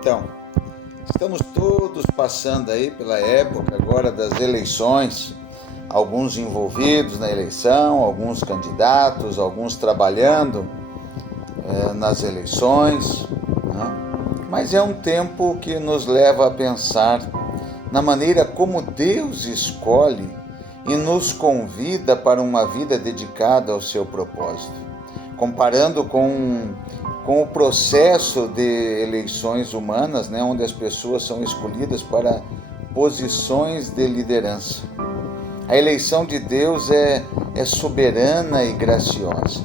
Então, estamos todos passando aí pela época agora das eleições, alguns envolvidos na eleição, alguns candidatos, alguns trabalhando nas eleições, né? Mas é um tempo que nos leva a pensar na maneira como Deus escolhe e nos convida para uma vida dedicada ao seu propósito. Comparando com o processo de eleições humanas, né, onde as pessoas são escolhidas para posições de liderança. A eleição de Deus é soberana e graciosa.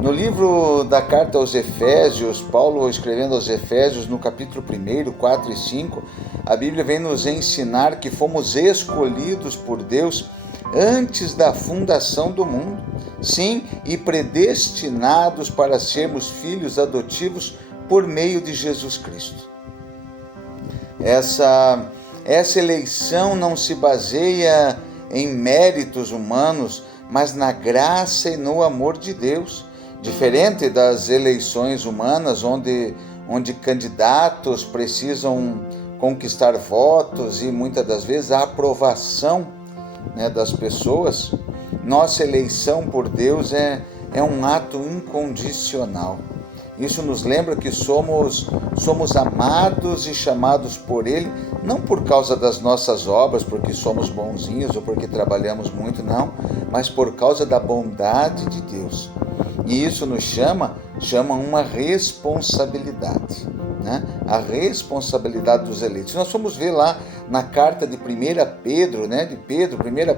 No livro da carta aos Efésios, Paulo escrevendo aos Efésios, no capítulo 1, 4 e 5, a Bíblia vem nos ensinar que fomos escolhidos por Deus antes da fundação do mundo, sim, e predestinados para sermos filhos adotivos por meio de Jesus Cristo. Essa eleição não se baseia em méritos humanos, mas na graça e no amor de Deus. Diferente das eleições humanas, onde candidatos precisam conquistar votos e muitas das vezes a aprovação, né, das pessoas, nossa eleição por Deus é um ato incondicional. Isso nos lembra que somos amados e chamados por Ele, não por causa das nossas obras, porque somos bonzinhos ou porque trabalhamos muito, não, mas por causa da bondade de Deus. E isso nos chama uma responsabilidade, né? A responsabilidade dos eleitos. Nós vamos ver lá na carta de 1 Pedro, né? 1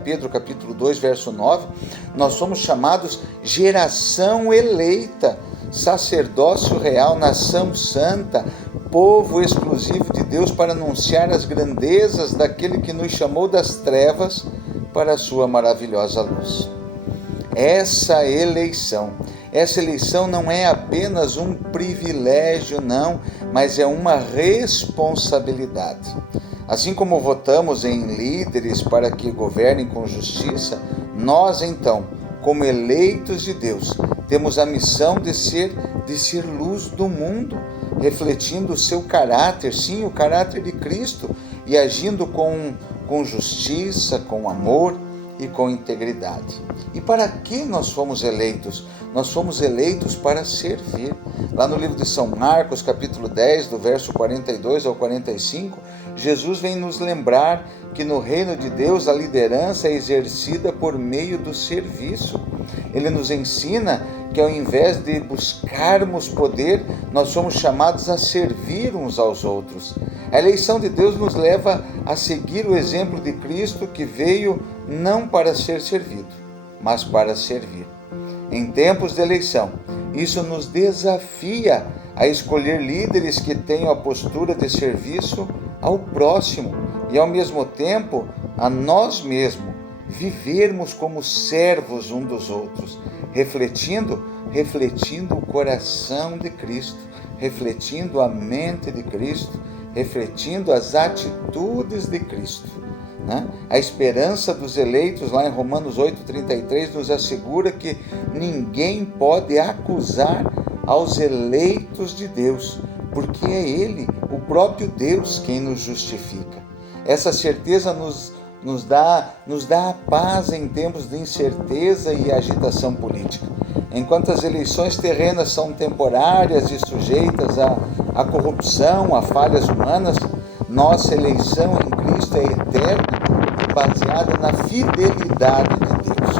Pedro capítulo 2, verso 9, nós somos chamados geração eleita, sacerdócio real, nação santa, povo exclusivo de Deus, para anunciar as grandezas daquele que nos chamou das trevas para a sua maravilhosa luz. Essa eleição não é apenas um privilégio, não, mas é uma responsabilidade. Assim como votamos em líderes para que governem com justiça, nós então, como eleitos de Deus, temos a missão de ser luz do mundo, refletindo o seu caráter, sim, o caráter de Cristo, e agindo com justiça, com amor e com integridade. E para que nós fomos eleitos? Nós fomos eleitos para servir. Lá no livro de São Marcos, capítulo 10, do verso 42 ao 45, Jesus vem nos lembrar que no reino de Deus a liderança é exercida por meio do serviço. Ele nos ensina que ao invés de buscarmos poder, nós somos chamados a servir uns aos outros. A eleição de Deus nos leva a seguir o exemplo de Cristo, que veio não para ser servido, mas para servir. Em tempos de eleição, isso nos desafia a escolher líderes que tenham a postura de serviço ao próximo e, ao mesmo tempo, a nós mesmos, vivermos como servos uns dos outros, refletindo o coração de Cristo, refletindo a mente de Cristo, refletindo as atitudes de Cristo, né? A esperança dos eleitos, lá em Romanos 8,33, nos assegura que ninguém pode acusar aos eleitos de Deus, porque é Ele, o próprio Deus, quem nos justifica. Essa certeza nos dá a paz em tempos de incerteza e agitação política. Enquanto as eleições terrenas são temporárias e sujeitas à corrupção, a falhas humanas, nossa eleição em Cristo é eterna e baseada na fidelidade de Deus.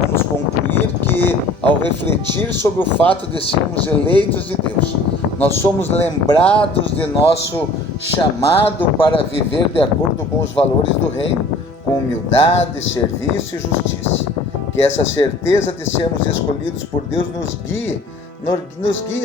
Vamos concluir que, ao refletir sobre o fato de sermos eleitos de Deus, nós somos lembrados de nosso chamado para viver de acordo com os valores do reino, com humildade, serviço e justiça. Que essa certeza de sermos escolhidos por Deus nos guie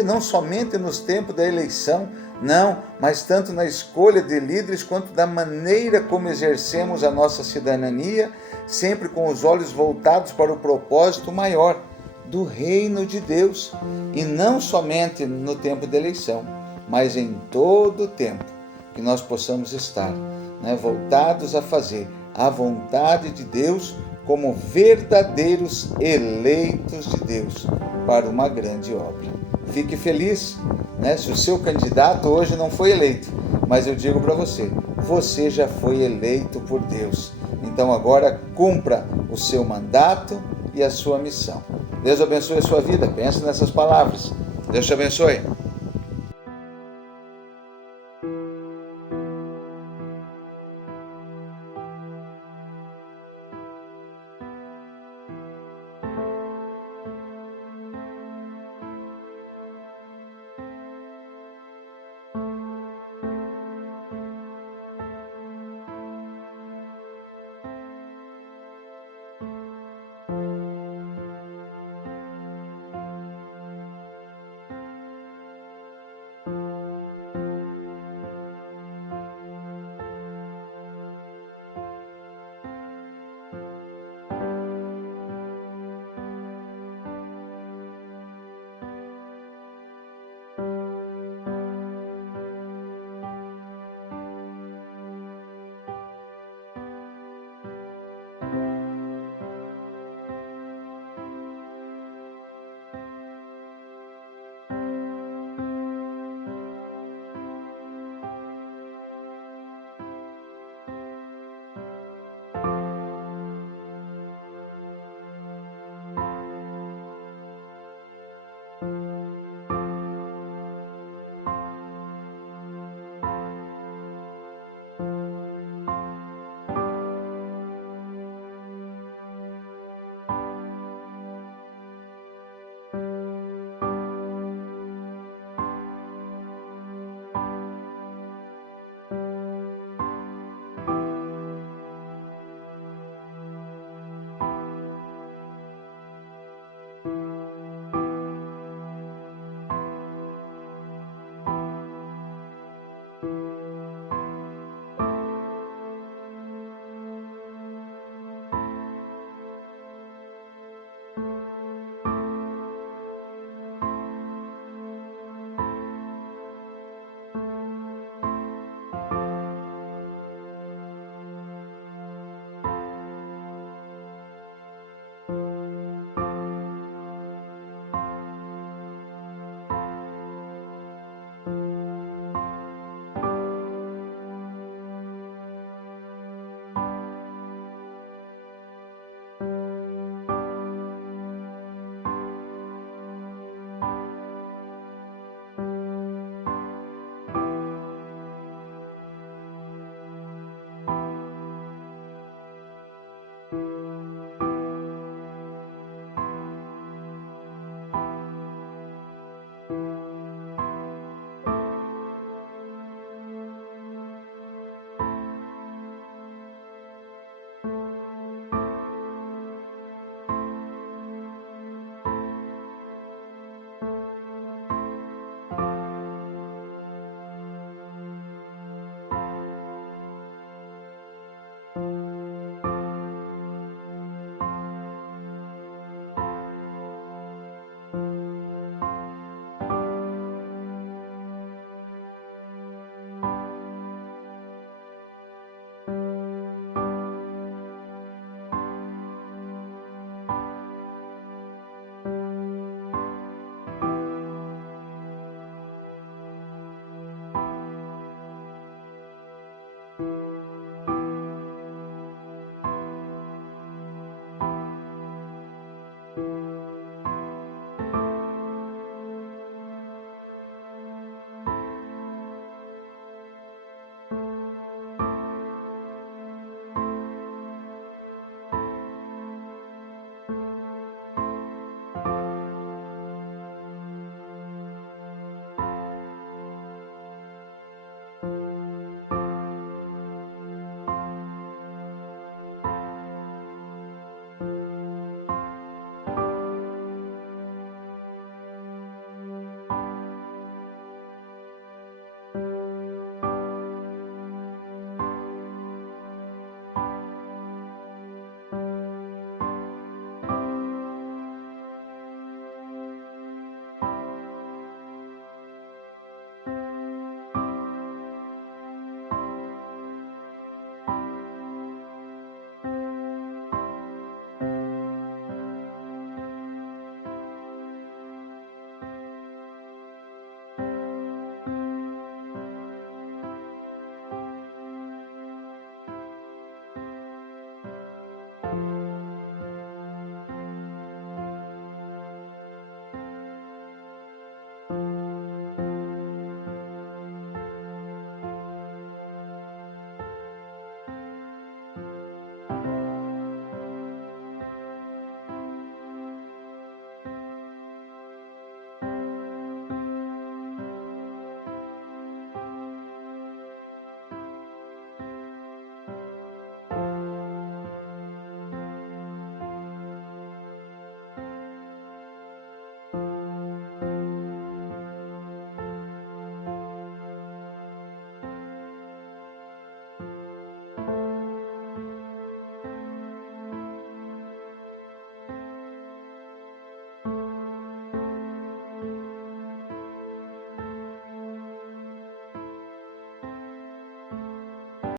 não somente nos tempos da eleição, não, mas tanto na escolha de líderes quanto da maneira como exercemos a nossa cidadania, sempre com os olhos voltados para o propósito maior do reino de Deus, e não somente no tempo da eleição, mas em todo o tempo, que nós possamos estar, né, voltados a fazer a vontade de Deus como verdadeiros eleitos de Deus para uma grande obra. Fique feliz, né? Se o seu candidato hoje não foi eleito, mas eu digo para você, você já foi eleito por Deus. Então agora cumpra o seu mandato e a sua missão. Deus abençoe a sua vida. Pense nessas palavras. Deus te abençoe.